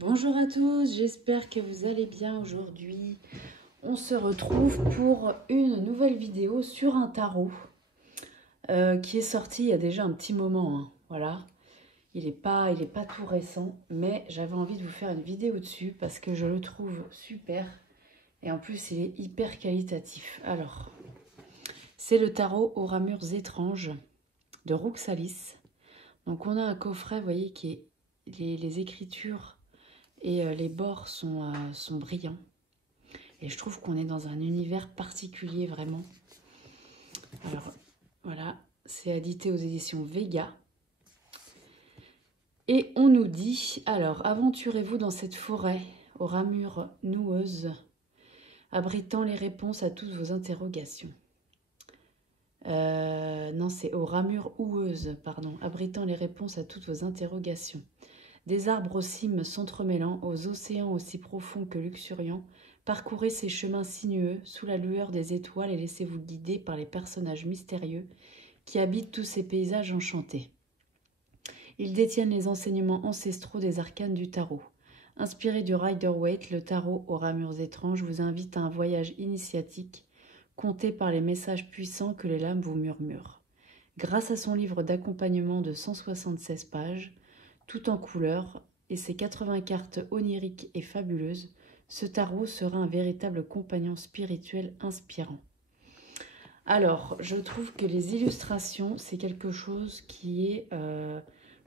Bonjour à tous, j'espère que vous allez bien aujourd'hui. On se retrouve pour une nouvelle vidéo sur un tarot qui est sorti il y a déjà un petit moment. Voilà, il est pas tout récent, mais j'avais envie de vous faire une vidéo dessus parce que je le trouve super et en plus il est hyper qualitatif. Alors, c'est le tarot aux ramures étranges de Rooksalis. Donc on a un coffret, vous voyez, qui est les écritures et les bords sont brillants. Et je trouve qu'on est dans un univers particulier, vraiment. Alors, voilà, c'est édité aux éditions Vega. Et on nous dit, alors, aventurez-vous dans cette forêt aux ramures noueuses, abritant les réponses à toutes vos interrogations. Non, c'est aux ramures houeuses, pardon, abritant les réponses à toutes vos interrogations. Des arbres aux cimes s'entremêlant, aux océans aussi profonds que luxuriants, parcourez ces chemins sinueux sous la lueur des étoiles et laissez-vous guider par les personnages mystérieux qui habitent tous ces paysages enchantés. Ils détiennent les enseignements ancestraux des arcanes du tarot. Inspiré du Rider-Waite, le tarot aux ramures étranges vous invite à un voyage initiatique, compté par les messages puissants que les lames vous murmurent. Grâce à son livre d'accompagnement de 176 pages, tout en couleurs, et ses 80 cartes oniriques et fabuleuses, ce tarot sera un véritable compagnon spirituel inspirant. Alors, je trouve que les illustrations, c'est quelque chose qui est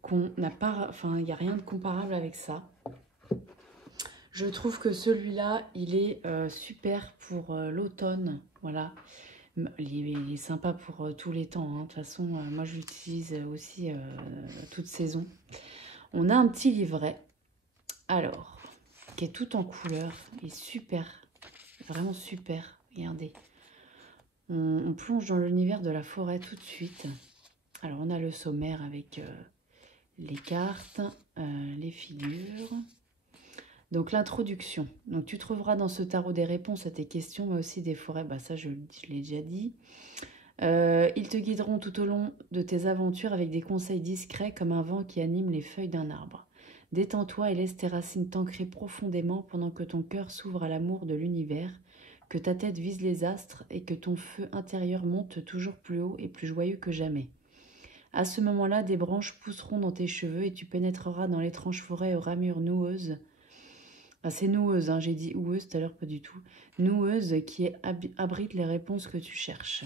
qu'on n'a pas, enfin, il n'y a rien de comparable avec ça. Je trouve que celui-là, il est super pour l'automne, voilà. Il est sympa pour tous les temps, hein. De toute façon, moi je l'utilise aussi toute saison. On a un petit livret, alors, qui est tout en couleur, et super, vraiment super, regardez. On plonge dans l'univers de la forêt tout de suite. Alors, on a le sommaire avec les cartes, les figures. Donc, l'introduction. Donc, tu trouveras dans ce tarot des réponses à tes questions, mais aussi des forêts. Bah, ça, je l'ai déjà dit. Ils te guideront tout au long de tes aventures avec des conseils discrets comme un vent qui anime les feuilles d'un arbre. Détends-toi et laisse tes racines t'ancrer profondément pendant que ton cœur s'ouvre à l'amour de l'univers, que ta tête vise les astres et que ton feu intérieur monte toujours plus haut et plus joyeux que jamais. À ce moment-là, des branches pousseront dans tes cheveux et tu pénétreras dans l'étrange forêt aux ramures noueuses. Ah, c'est noueuse, hein, j'ai dit houeuse tout à l'heure, pas du tout. Noueuse qui abrite les réponses que tu cherches.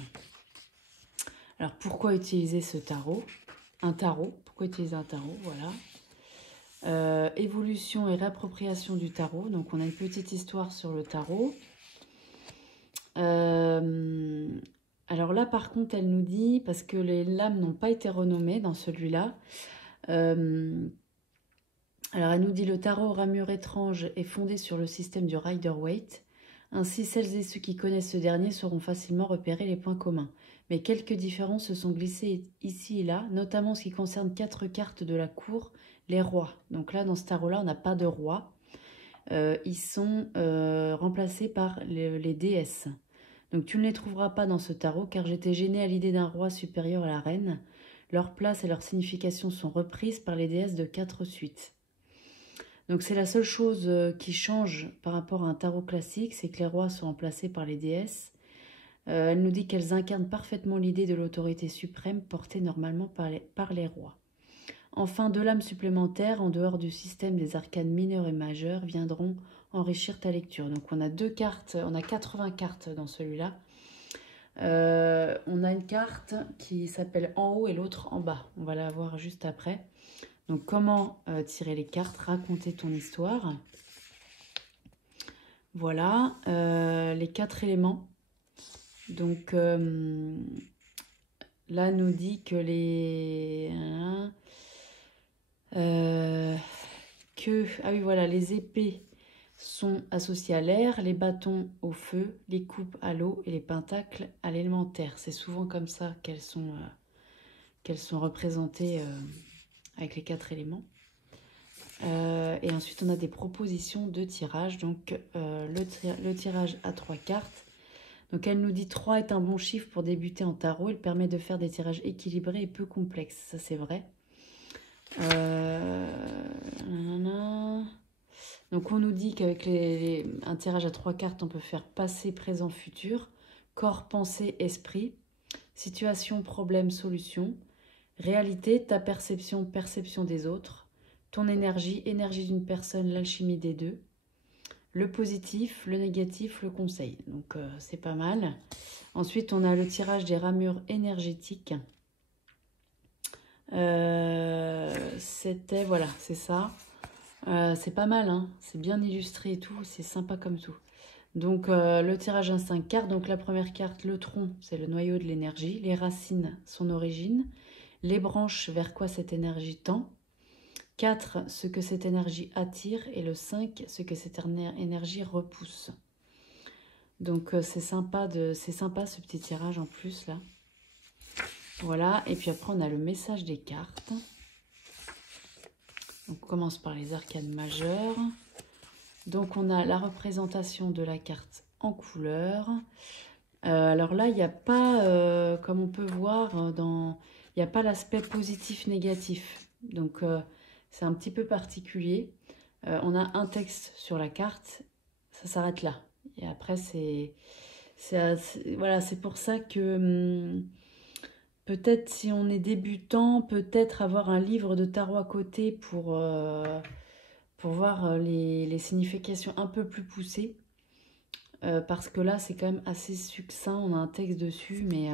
Alors, pourquoi utiliser ce tarot? Un tarot. Pourquoi utiliser un tarot? Voilà. Évolution et réappropriation du tarot. Donc, on a une petite histoire sur le tarot. Alors là, par contre, elle nous dit, parce que les lames n'ont pas été renommées dans celui-là. Alors, elle nous dit, le tarot aux ramures étranges est fondé sur le système du Rider-Waite. Ainsi, celles et ceux qui connaissent ce dernier sauront facilement repérer les points communs. Mais quelques différences se sont glissées ici et là, notamment en ce qui concerne 4 cartes de la cour, les rois. Donc là, dans ce tarot-là, on n'a pas de roi. Ils sont remplacés par les déesses. Donc tu ne les trouveras pas dans ce tarot, car j'étais gênée à l'idée d'un roi supérieur à la reine. Leur place et leur signification sont reprises par les déesses de 4 suites. Donc c'est la seule chose qui change par rapport à un tarot classique, c'est que les rois sont remplacés par les déesses. Elle nous dit qu'elles incarnent parfaitement l'idée de l'autorité suprême portée normalement par les rois. Enfin, 2 lames supplémentaires, en dehors du système des arcanes mineures et majeures, viendront enrichir ta lecture. Donc on a 2 cartes, on a 80 cartes dans celui-là. On a une carte qui s'appelle en haut et l'autre en bas. On va la voir juste après. Donc comment tirer les cartes, raconter ton histoire. Voilà, les 4 éléments. Donc là, nous dit que ah oui, voilà, les épées sont associées à l'air, les bâtons au feu, les coupes à l'eau et les pentacles à l'élémentaire. C'est souvent comme ça qu'elles sont représentées avec les 4 éléments. Et ensuite, on a des propositions de tirage. Donc, le tirage à 3 cartes. Donc, elle nous dit 3 est un bon chiffre pour débuter en tarot. Il permet de faire des tirages équilibrés et peu complexes. Ça, c'est vrai. Donc on nous dit qu'avec un tirage à 3 cartes, on peut faire passé, présent, futur, corps, pensée, esprit, situation, problème, solution, réalité, ta perception, perception des autres, ton énergie, énergie d'une personne, l'alchimie des deux, le positif, le négatif, le conseil. Donc c'est pas mal. Ensuite, on a le tirage des ramures énergétiques. C'était, voilà, c'est ça. C'est pas mal, hein. C'est bien illustré et tout, c'est sympa comme tout. Donc le tirage à 5 cartes, donc la première carte, le tronc, c'est le noyau de l'énergie, les racines, son origine, les branches, vers quoi cette énergie tend, 4, ce que cette énergie attire, et le 5, ce que cette énergie repousse. Donc c'est sympa ce petit tirage en plus là. Voilà, et puis après on a le message des cartes. Donc, on commence par les arcanes majeures. Donc on a la représentation de la carte en couleur. Alors là, il n'y a pas, comme on peut voir, il n'y a pas l'aspect positif-négatif. Donc c'est un petit peu particulier. On a un texte sur la carte, ça s'arrête là. Et après, voilà, c'est pour ça que peut-être si on est débutant, peut-être avoir un livre de tarot à côté pour voir les significations un peu plus poussées. Parce que là, c'est quand même assez succinct. On a un texte dessus, mais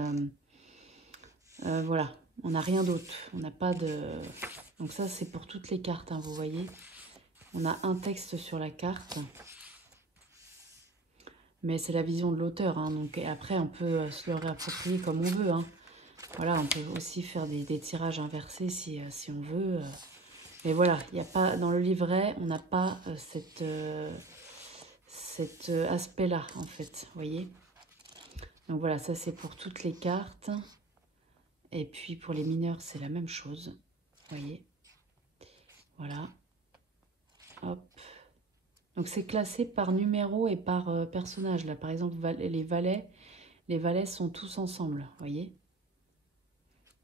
voilà, on n'a rien d'autre. On n'a pas de... Donc ça, c'est pour toutes les cartes, hein, vous voyez. On a un texte sur la carte. Mais c'est la vision de l'auteur. Hein, donc après, on peut se le réapproprier comme on veut. Hein. Voilà, on peut aussi faire des tirages inversés si on veut. Mais voilà, il n'y a pas, dans le livret, on n'a pas cet aspect-là, en fait. Vous voyez? Donc voilà, ça c'est pour toutes les cartes. Et puis pour les mineurs, c'est la même chose. Vous voyez? Voilà. Hop. Donc c'est classé par numéro et par personnage. Là, par exemple, les valets sont tous ensemble. Vous voyez?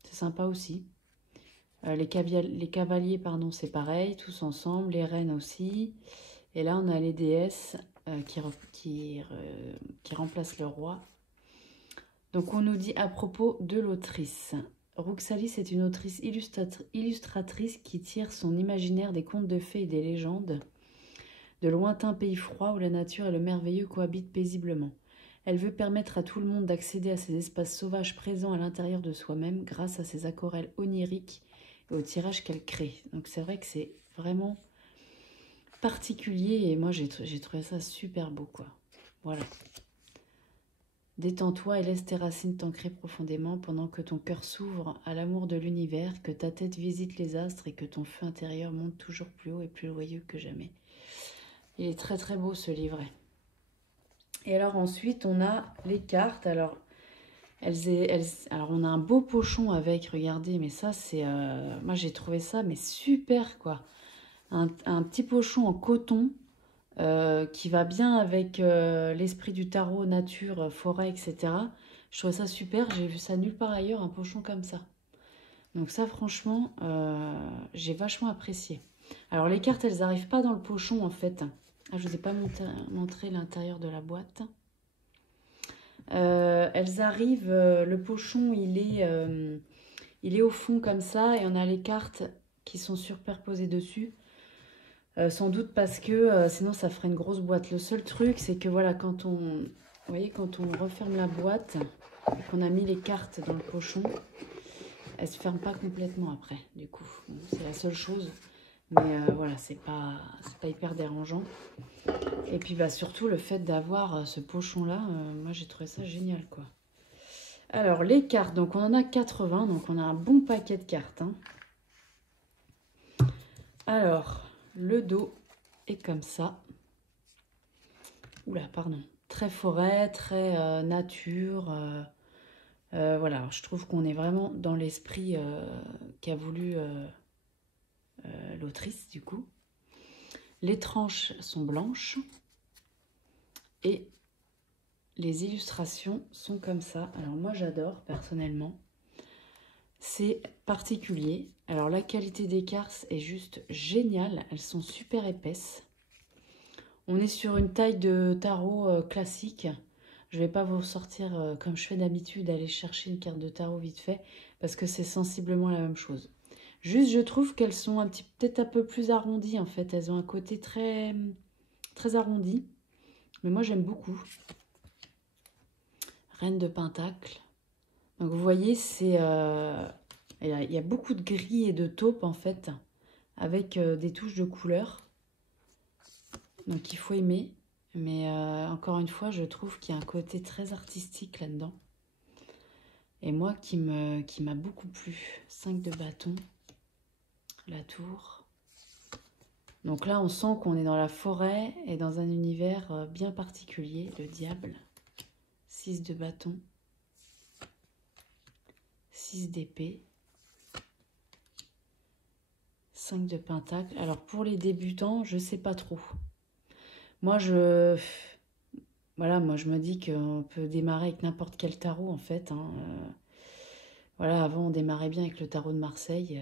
C'est sympa aussi. Les cavaliers, pardon, c'est pareil, tous ensemble. Les reines aussi. Et là, on a les déesses qui remplacent le roi. Donc, on nous dit à propos de l'autrice. Roxalis est une autrice illustratrice qui tire son imaginaire des contes de fées et des légendes, de lointains pays froids où la nature et le merveilleux cohabitent paisiblement. Elle veut permettre à tout le monde d'accéder à ces espaces sauvages présents à l'intérieur de soi-même grâce à ses aquarelles oniriques et au tirage qu'elle crée. Donc, c'est vrai que c'est vraiment particulier et moi, j'ai trouvé ça super beau, quoi. Voilà. Détends-toi et laisse tes racines t'ancrer profondément pendant que ton cœur s'ouvre à l'amour de l'univers, que ta tête visite les astres et que ton feu intérieur monte toujours plus haut et plus joyeux que jamais. Il est très très beau ce livret. Et alors ensuite on a les cartes. Alors, alors on a un beau pochon avec, regardez, mais ça c'est... moi j'ai trouvé ça mais super quoi. Un petit pochon en coton. Qui va bien avec l'esprit du tarot, nature, forêt, etc. Je trouve ça super, j'ai vu ça nulle part ailleurs, un pochon comme ça. Donc ça, franchement, j'ai vachement apprécié. Alors les cartes, elles n'arrivent pas dans le pochon, en fait. Ah, je ne vous ai pas montré l'intérieur de la boîte. Elles arrivent, le pochon, il est au fond comme ça, et on a les cartes qui sont superposées dessus. Sans doute parce que sinon ça ferait une grosse boîte. Le seul truc, c'est que voilà, quand on referme la boîte et qu'on a mis les cartes dans le pochon, elles se ferment pas complètement après, du coup. Bon, c'est la seule chose. Mais voilà, c'est pas hyper dérangeant. Et puis bah, surtout le fait d'avoir ce pochon-là, moi j'ai trouvé ça génial, quoi. Alors les cartes, donc on en a 80, donc on a un bon paquet de cartes. Hein. Alors... Le dos est comme ça. Oula, pardon. Très forêt, très nature. Voilà, alors, je trouve qu'on est vraiment dans l'esprit qu'a voulu l'autrice, du coup. Les tranches sont blanches. Et les illustrations sont comme ça. Alors moi, j'adore, personnellement. C'est particulier. Alors la qualité des cartes est juste géniale. Elles sont super épaisses. On est sur une taille de tarot classique. Je vais pas vous sortir, comme je fais d'habitude, aller chercher une carte de tarot vite fait, parce que c'est sensiblement la même chose. Juste, je trouve qu'elles sont peut-être un peu plus arrondies, en fait. Elles ont un côté très, très arrondi. Mais moi, j'aime beaucoup. Reine de Pentacle. Donc, vous voyez, il y a beaucoup de gris et de taupe, en fait, avec des touches de couleur. Donc, il faut aimer. Mais encore une fois, je trouve qu'il y a un côté très artistique là-dedans. Et moi, qui m'a beaucoup plu. 5 de bâton. La tour. Donc là, on sent qu'on est dans la forêt et dans un univers bien particulier. Le diable. 6 de bâton. 6 d'épée. 5 de pentacle. Alors, pour les débutants, je sais pas trop. Moi, voilà, moi, je me dis qu'on peut démarrer avec n'importe quel tarot, en fait. Hein. Voilà, avant, on démarrait bien avec le tarot de Marseille.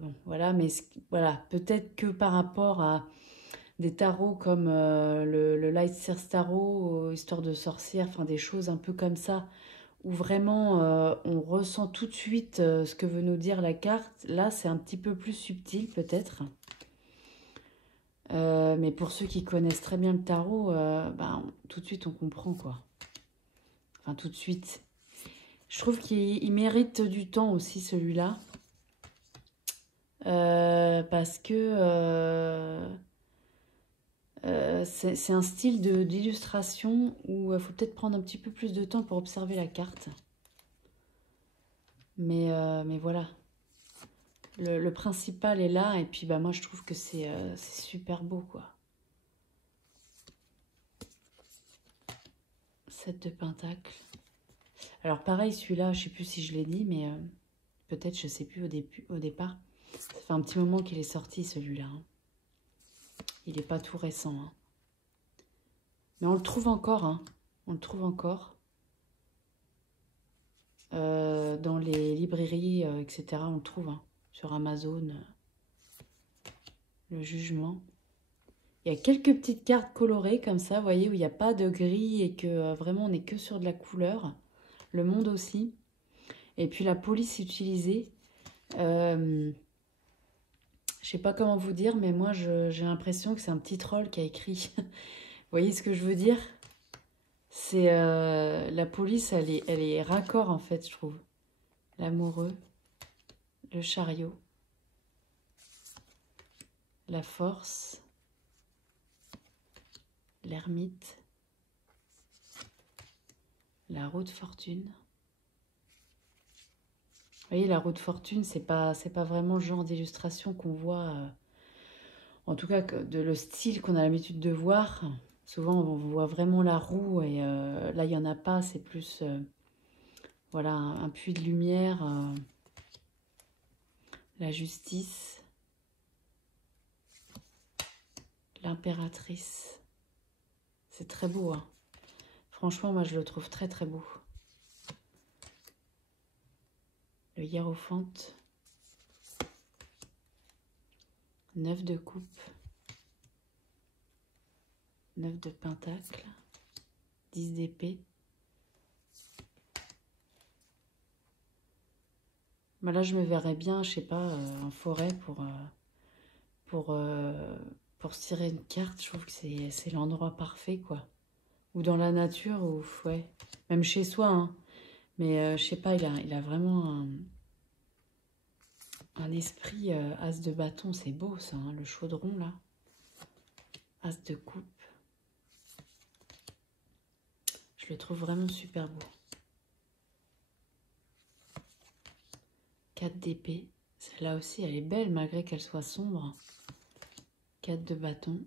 Bon, voilà, mais voilà, peut-être que par rapport à des tarots comme le Light Sears Tarot, Histoire de sorcière, enfin des choses un peu comme ça, où vraiment on ressent tout de suite ce que veut nous dire la carte. Là, c'est un petit peu plus subtil peut-être. Mais pour ceux qui connaissent très bien le tarot, ben, tout de suite on comprend quoi. Enfin tout de suite. Je trouve qu'il mérite du temps aussi celui-là. Parce que c'est un style d'illustration où il faut peut-être prendre un petit peu plus de temps pour observer la carte. Mais voilà. Le principal est là et puis bah, moi je trouve que c'est super beau quoi. 7 de pentacle. Alors pareil celui-là, je sais plus si je l'ai dit, mais peut-être je sais plus au départ. Ça fait un petit moment qu'il est sorti celui-là. Hein. Il n'est pas tout récent. Hein. Mais on le trouve encore. Hein. On le trouve encore. Dans les librairies, etc. On le trouve. Hein. Sur Amazon. Le jugement. Il y a quelques petites cartes colorées comme ça, vous voyez, où il n'y a pas de gris et que vraiment on n'est que sur de la couleur. Le monde aussi. Et puis la police utilisée. Je sais pas comment vous dire, mais moi j'ai l'impression que c'est un petit troll qui a écrit. Vous voyez ce que je veux dire? C'est la police, elle est raccord en fait, je trouve. L'amoureux, le chariot, la force, l'ermite, la roue de fortune. Vous voyez, la roue de fortune, c'est pas vraiment le genre d'illustration qu'on voit, en tout cas de le style qu'on a l'habitude de voir. Souvent, on voit vraiment la roue et là, il n'y en a pas, c'est plus voilà, un puits de lumière, la justice, l'impératrice. C'est très beau, hein. Franchement, moi, je le trouve très, très beau. Le hiérophante. 9 de coupe. 9 de pentacle. 10 d'épée. Bah là, je me verrais bien, je sais pas, en forêt pour se tirer une carte. Je trouve que c'est l'endroit parfait, quoi. Ou dans la nature, ou ouais. Même chez soi, hein. Mais je sais pas, il a vraiment un esprit as de bâton. C'est beau, ça, hein, le chaudron, là. As de coupe. Je le trouve vraiment super beau. 4 d'épée. Celle-là aussi, elle est belle, malgré qu'elle soit sombre. 4 de bâton.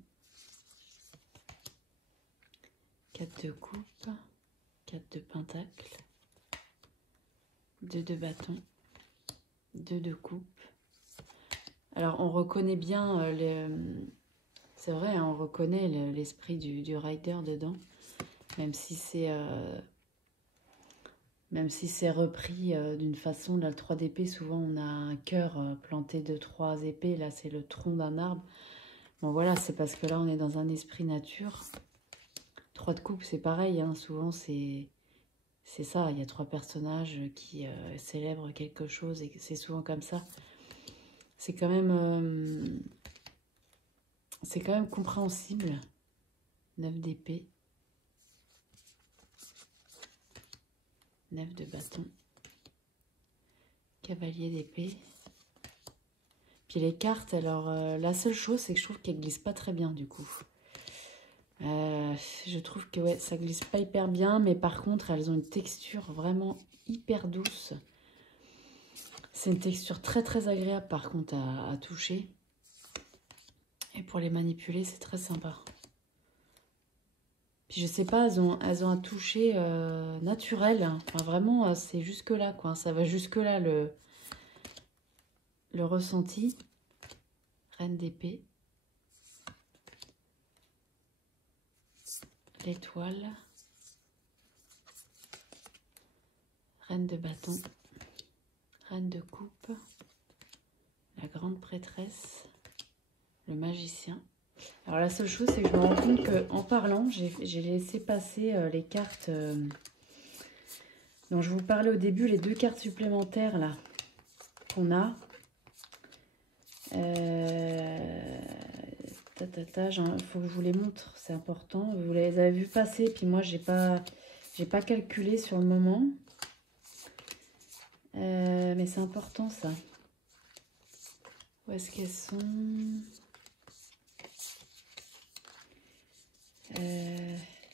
4 de coupe. 4 de pentacle. 2 de bâton. 2 de coupe. Alors, on reconnaît bien c'est vrai, hein, on reconnaît l'esprit du rider dedans. Même si c'est repris d'une façon. Là, le 3 d'épée, souvent, on a un cœur planté de 3 épées. Là, c'est le tronc d'un arbre. Bon voilà, c'est parce que là on est dans un esprit nature. 3 de coupe, c'est pareil, hein, souvent c'est ça, il y a 3 personnages qui célèbrent quelque chose et c'est souvent comme ça. C'est quand même compréhensible. 9 d'épée. 9 de bâton. Cavalier d'épée. Puis les cartes, alors la seule chose c'est que je trouve qu'elles glissent pas très bien du coup. Je trouve que ouais, ça glisse pas hyper bien, mais par contre elles ont une texture vraiment hyper douce. C'est une texture très très agréable par contre à toucher. Et pour les manipuler, c'est très sympa. Puis je sais pas, elles ont un toucher naturel. Enfin vraiment, c'est jusque là quoi. Ça va jusque là le ressenti. Reine d'épée. L'étoile. Reine de bâton. Reine de coupe. La grande prêtresse. Le magicien. Alors la seule chose, c'est que je me rends compte qu'en parlant, j'ai laissé passer les cartes dont je vous parlais au début, les 2 cartes supplémentaires là qu'on a. Il faut que je vous les montre, c'est important. Vous les avez vues passer, puis moi j'ai pas calculé sur le moment. Mais c'est important ça. Où est-ce qu'elles sont?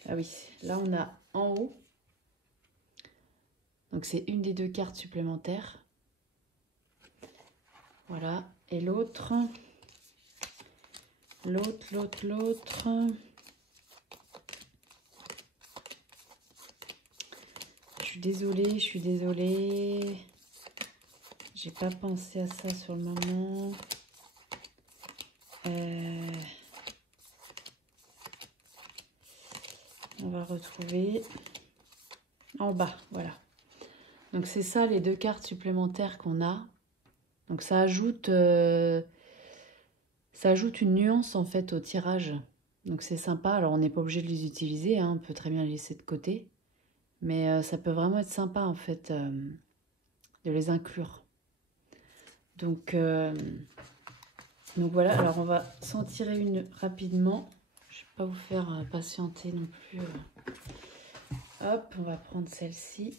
Ah oui, là on a en haut. Donc c'est une des 2 cartes supplémentaires. Voilà. Et l'autre. L'autre. Je suis désolée. J'ai pas pensé à ça sur le moment. On va retrouver en bas, voilà. Donc c'est ça les 2 cartes supplémentaires qu'on a. Donc ça ajoute une nuance en fait au tirage. Donc c'est sympa. Alors on n'est pas obligé de les utiliser, hein. On peut très bien les laisser de côté. Mais ça peut vraiment être sympa en fait de les inclure. Donc voilà, alors on va s'en tirer une rapidement. Je ne vais pas vous faire patienter non plus. Hop, on va prendre celle-ci.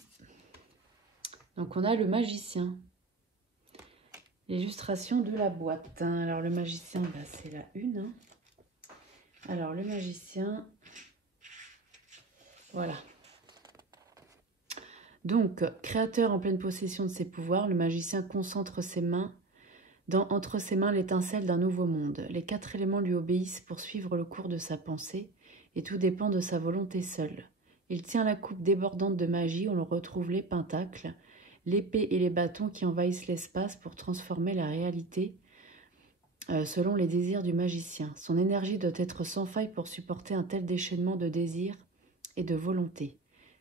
Donc on a le magicien. L'illustration de la boîte. Alors le magicien, bah, c'est la une. Hein. Alors le magicien, voilà. Donc, créateur en pleine possession de ses pouvoirs, le magicien concentre ses mains entre ses mains l'étincelle d'un nouveau monde. Les 4 éléments lui obéissent pour suivre le cours de sa pensée, et tout dépend de sa volonté seule. Il tient la coupe débordante de magie, on le retrouve les pentacles, l'épée et les bâtons qui envahissent l'espace pour transformer la réalité selon les désirs du magicien. Son énergie doit être sans faille pour supporter un tel déchaînement de désirs et de volonté.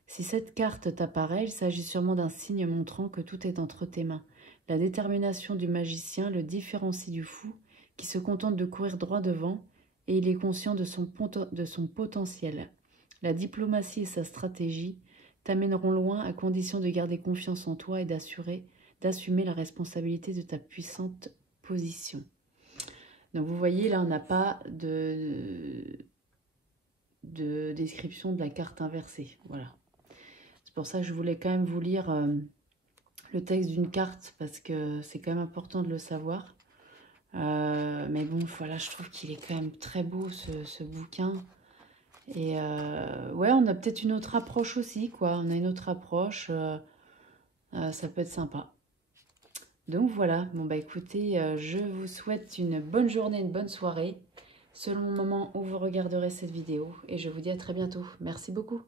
Si cette carte t'apparaît, il s'agit sûrement d'un signe montrant que tout est entre tes mains. La détermination du magicien le différencie du fou qui se contente de courir droit devant et il est conscient de son potentiel. La diplomatie et sa stratégie t'amèneront loin à condition de garder confiance en toi et d'assumer la responsabilité de ta puissante position. Donc vous voyez, là on n'a pas de description de la carte inversée. Voilà. C'est pour ça que je voulais quand même vous lire le texte d'une carte parce que c'est quand même important de le savoir. Mais bon, voilà, je trouve qu'il est quand même très beau ce bouquin. Et ouais, on a peut-être une autre approche aussi, quoi. On a une autre approche. Ça peut être sympa. Donc voilà, bon bah écoutez, je vous souhaite une bonne journée, une bonne soirée, selon le moment où vous regarderez cette vidéo. Et je vous dis à très bientôt. Merci beaucoup.